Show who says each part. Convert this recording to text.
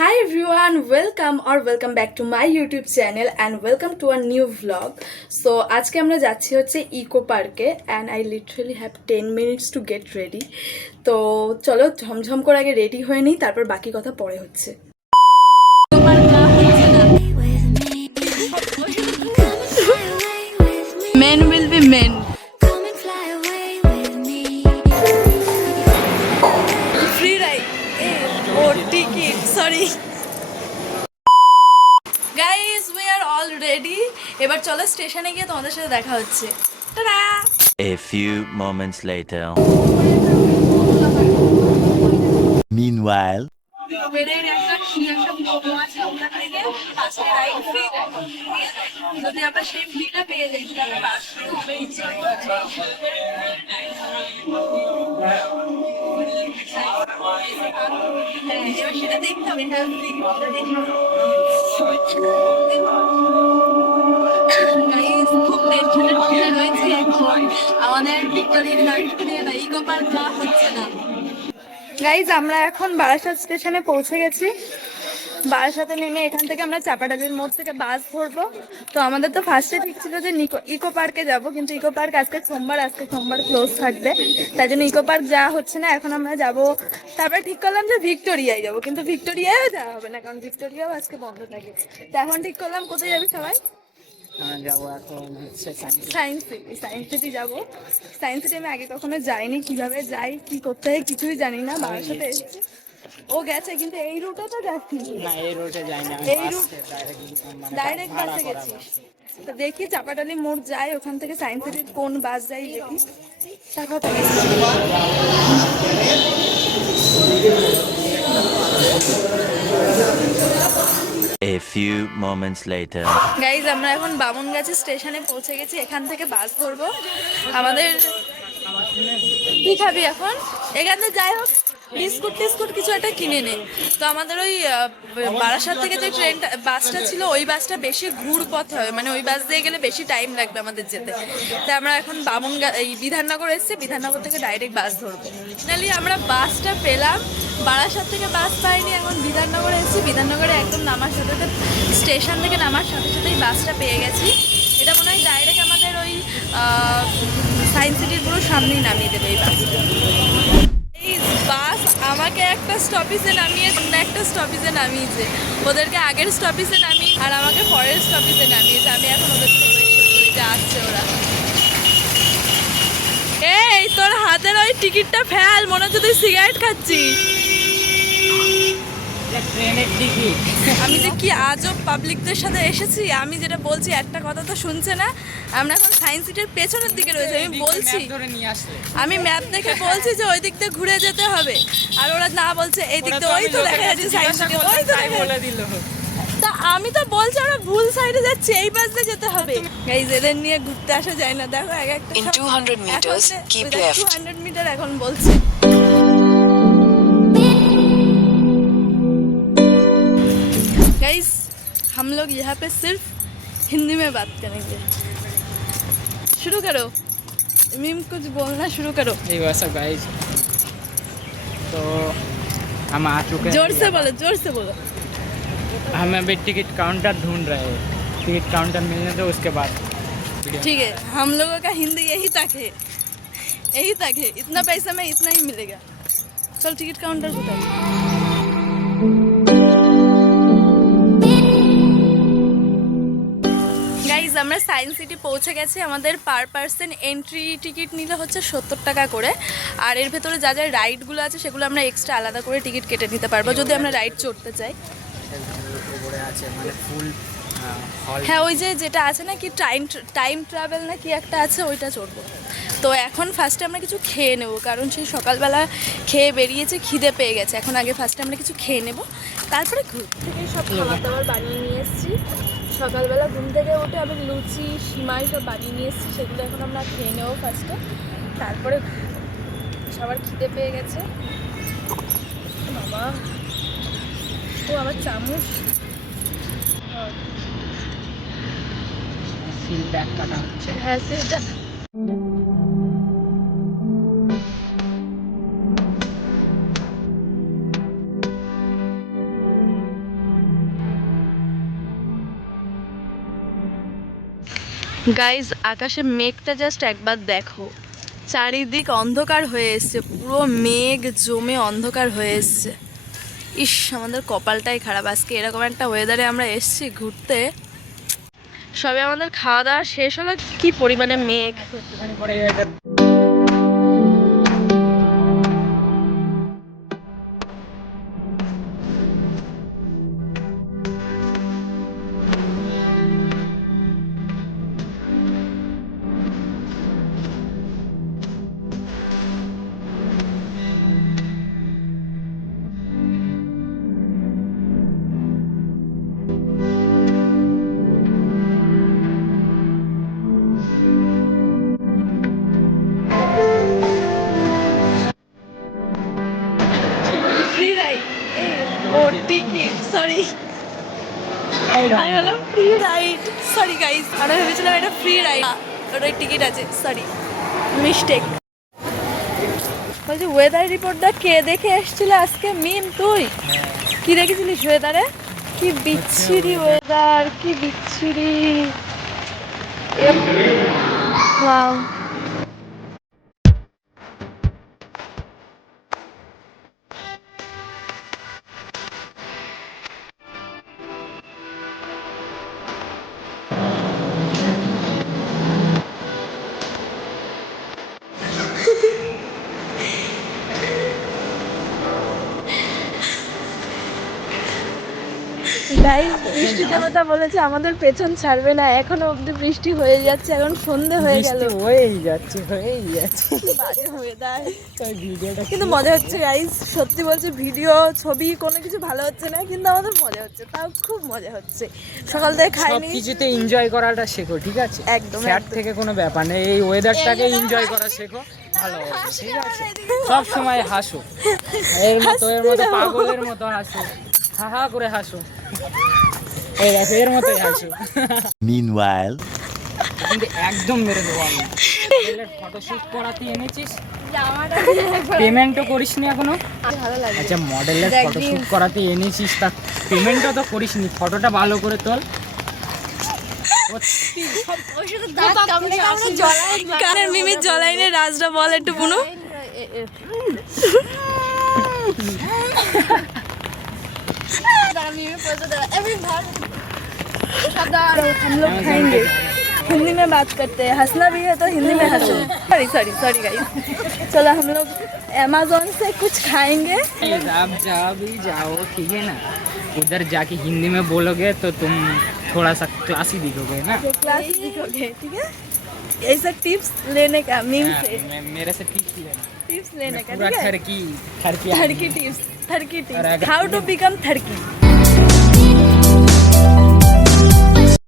Speaker 1: Hi everyone, welcome or welcome back to my YouTube channel and welcome to a new vlog. So আজকে আমরা যাচ্ছি হচ্ছে eco পার্কে and I literally have ten minutes to get ready তো চলো ঝমঝম করে আগে রেডি হয়ে নিই তারপর বাকি কথা পরে হচ্ছে। মেন উইল বি মেন এবার চলো স্টেশনে গিয়ে তোমাদের সাথে দেখা হচ্ছে tata
Speaker 2: A few moments later. Meanwhile,
Speaker 1: যদি আমরা সেই ফ্রিটা পেয়ে যাই তাহলে পাশে। হ্যাঁ, সেটা দেখতে হবে গাইজ আমরা এখন বারাসাত স্টেশনে পৌঁছে গেছি। বারাসাতে নেমে এখান থেকে আমরা চাপাডালির মোড় থেকে বাস ধরবো। তো আমাদের তো ফার্স্টে ঠিক ছিল যে ইকো পার্কে যাব, কিন্তু ইকো পার্ক আজকে সোমবার আজকে সোমবার ক্লোজ থাকবে। তাই জন্য ইকো পার্ক যাওয়া হচ্ছে না, এখন আমরা যাব। তারপরে ঠিক করলাম যে ভিক্টোরিয়ায় যাব, কিন্তু ভিক্টোরিয়াও যাওয়া হবে না, কারণ ভিক্টোরিয়াও আজকে বন্ধ থাকে। তো এখন ঠিক করলাম, কোথায় যাবি সবাই?
Speaker 3: যাব এখন হচ্ছে সায়েন্স
Speaker 1: সিটি সায়েন্স সিটি যাব। সায়েন্স সিটি আমি আগে কখনো যাইনি কীভাবে যাই কি করতে হয় কিছুই জানি না বাবার সাথে এসেছি। ও গেছে কিন্তু এই রুটে তো যাচ্ছি।
Speaker 3: না এই রোডে যাই না
Speaker 1: এই রুট ডাইরেক্ট বাসে গেছি। তো দেখি চাপাটালি মোড় যাই ওখান থেকে সায়েন্স সিটির কোন বাস যাই দেখি। তারপর
Speaker 2: a few moments later.
Speaker 1: Guys আমরা এখন বামুনগাছি স্টেশনে পৌঁছে গেছি। এখান থেকে বাস ধরবো। আমাদের কি খাবি এখন? এখান থেকে যাই হোক। বিস্কুট টিস্কুট কিছু একটা কিনে নে। তো আমাদের ওই বারাসাত থেকে যে ট্রেনটা, বাসটা ছিল, ওই বাসটা বেশি ঘুর পথ হবে মানে ওই বাস দিয়ে গেলে বেশি টাইম লাগবে আমাদের যেতে। তাই আমরা এখন বামুনগা, এই বিধাননগর এসেছি, বিধাননগর থেকে ডাইরেক্ট বাস ধরবো। ফাইনালি আমরা বাসটা পেলাম। বারাসাত থেকে বাস পাইনি, এখন বিধাননগরে এসেছি। বিধাননগরে একদম নামার সাথে স্টেশন থেকে নামার সাথে সাথেই বাসটা পেয়ে গেছি। এটা মনে হয় ডাইরেক্ট আমাদের ওই সায়েন্স সিটির পুরো সামনেই নামিয়ে দেবে এই বাসটা। আমাকে একটা স্টপেজে নামিয়ে একটা স্টপেজে নামিয়েছে। ওদেরকে আগের স্টপেজে নামিয়ে, আর আমাকে পরের স্টপেজে নামিয়েছে। আমি এখন ওদের যে আসছে ওরা। এই, তোর হাতের ওই টিকিটটা ফেল, মনে হচ্ছে তুই সিগারেট খাচ্ছিস। আমি যে কি আজব পাবলিকদের সাথে এসেছি আমি যেটা বলছি একটা কথা তো শুনছে না। আমরা এখন সায়েন্স সিটির পেছনের দিকে রয়েছে আমি বলছি।
Speaker 3: ধরে নিয়ে আসলে।
Speaker 1: আমি ম্যাপ দেখে বলছি যে ওই দিক দিয়ে ঘুরে যেতে হবে। আর ওরা না বলছে এই দিক দিয়ে ওই তো দেখা যাচ্ছে সায়েন্স সিটি ওই তো
Speaker 3: বলে দিল।
Speaker 1: তা আমি তো বলছি আমরা ভুল সাইডে যাচ্ছি এই পাশ দিয়ে যেতে হবে। এই এদের নিয়ে ঘুরতে আসা যায় না। দেখো এক একটা
Speaker 4: In 200 meters, keep left.
Speaker 1: 200 metre এখন বলছি। हम लोग यहाँ पे सिर्फ हिंदी में बात करेंगे शुरू करो मीम कुछ बोलना शुरू करो
Speaker 3: ये वैसा गाइस तो हम आ चुके हैं
Speaker 1: जोर से बोलो जोर से बोलो
Speaker 3: हम अभी टिकट काउंटर ढूंढ रहे हैं टिकट काउंटर मिलने दो उसके बाद
Speaker 1: ठीक है हम लोगों का हिंदी यही तक है यही तक है इतना पैसा में इतना ही मिलेगा चल टिकट काउंटर बताओ আমরা সায়েন্স সিটি পৌঁছে গেছি, আমাদের পার পার্সন এন্ট্রি টিকিট নিলে হচ্ছে সত্তর টাকা করে। আর এর ভেতরে যা যা রাইডগুলো আছে, সেগুলো আমরা এক্সট্রা আলাদা করে টিকিট কেটে নিতে পারব, যদি আমরা রাইড চড়তে চাই। হ্যাঁ ওই যে যেটা আছে না কি টাইম টাইম ট্রাভেল না কি একটা আছে, ওইটা চড়বো। তো এখন ফার্স্টে আমরা কিছু খেয়ে নেব, কারণ সেই সকালবেলা খেয়ে বেরিয়েছে, খিদে পেয়ে গেছে। এখন আগে ফার্স্টে আমরা কিছু খেয়ে নেব, তারপরে ঘুর সব খাবার দাবার বানিয়ে নিয়ে এসেছি। সকালবেলা ঘুম থেকে উঠে আমি লুচি সিমাই সব বানিয়ে নিয়ে এসেছি সেগুলো এখন আমরা খেয়ে নেব ফার্স্টে তারপরে সবার খিদে পেয়ে গেছে। বাবা ও আবার চামচ।
Speaker 3: সিল ব্যাগ কাটা হচ্ছে।
Speaker 1: হ্যাঁ সেটা গাইজ আকাশে মেঘটা জাস্ট একবার দেখো। চারিদিক অন্ধকার হয়ে এসছে, পুরো মেঘ জমে অন্ধকার হয়ে এসছে। ইস, আমাদের কপালটাই খারাপ। আজকে এরকম একটা ওয়েদারে আমরা এসছি ঘুরতে। সবে আমাদের খাওয়া দাওয়া শেষ হলো, কি পরিমাণে মেঘ। টিকিট সরি আমি বললাম ফ্রি রাইড সরি গাইস আমরা ভেবেছিলাম এটা ফ্রি রাইড ওটাই টিকিট আছে সরি মিস্টেক বলছি ওয়েদার রিপোর্টটা কে দেখে এসেছিল আজকে? মিম তুই? কি দেখেছিলিস ওয়েদারে কি বিচ্ছিরি ওয়েদার কি বিচ্ছিরি। ওয়াও গাইস বৃষ্টি দেবতা বলেছে আমাদের পেছন ছাড়বে না। এখনও অবধি বৃষ্টি হয়ে যাচ্ছে এখন সন্ধে হয়ে গেল।
Speaker 3: হয়েই যাচ্ছে হয়েই যাচ্ছে।
Speaker 1: বাজে।
Speaker 3: ওই ভিডিওটা
Speaker 1: কিন্তু মজা হচ্ছে গাইস সত্যি বলছে ভিডিও ছবি কোনো কিছু ভালো হচ্ছে না কিন্তু আমাদের মজা হচ্ছে তাও খুব মজা হচ্ছে। সকাল থেকে খাইনি।
Speaker 3: কিছুতে এনজয় করাটা শেখো ঠিক আছে?
Speaker 1: একদম, একদম।
Speaker 3: থেকে কোনো ব্যাপার নেই এই ওয়েদারটাকে এনজয় করা শেখো ভালো ঠিক আছে? সব সময় হাসো। এর মতো এর মতো পাগলের মতো হাসো। হা হা করে হাসো। এই দেখো এর মতোই হাসো।
Speaker 2: Meanwhile,
Speaker 3: কিন্তু একদম মেরে দেবো আমি। ফটোশুট করাতে এনেছিস? পেমেন্টও করিস নি এখনও?
Speaker 1: ভালো
Speaker 3: আচ্ছা মডেলের ফটোশুট করাতে এনেছিস তা পেমেন্টও তো করিস নি ফটোটা ভালো করে তোল।
Speaker 1: কানের মিমির জলাইনে রাজটা বল একটু বুনু। हम लोग खाएँगे हिंदी में बात करते हैं हंसना भी है तो हिंदी में हंसो। सॉरी सॉरी सॉरी गाइस चलो हम लोग अमेजोन से कुछ खाएँगे।
Speaker 3: आप जहाँ भी जाओ ठीक है ना उधर जाके हिंदी में बोलोगे तो तुम थोड़ा सा क्लासी दिखोगे ना
Speaker 1: क्लास दिखोगे ठीक है? ऐसा टिप्स लेने का मीम से।
Speaker 3: हाँ, मेरे से टिप्स लेना
Speaker 1: टिप्स लेने का
Speaker 3: थर्की
Speaker 1: ठीक है?
Speaker 3: थरकी थरकी
Speaker 1: थरकी टिप्स थरकी टिप्स हाउ टू बिकम थरकी?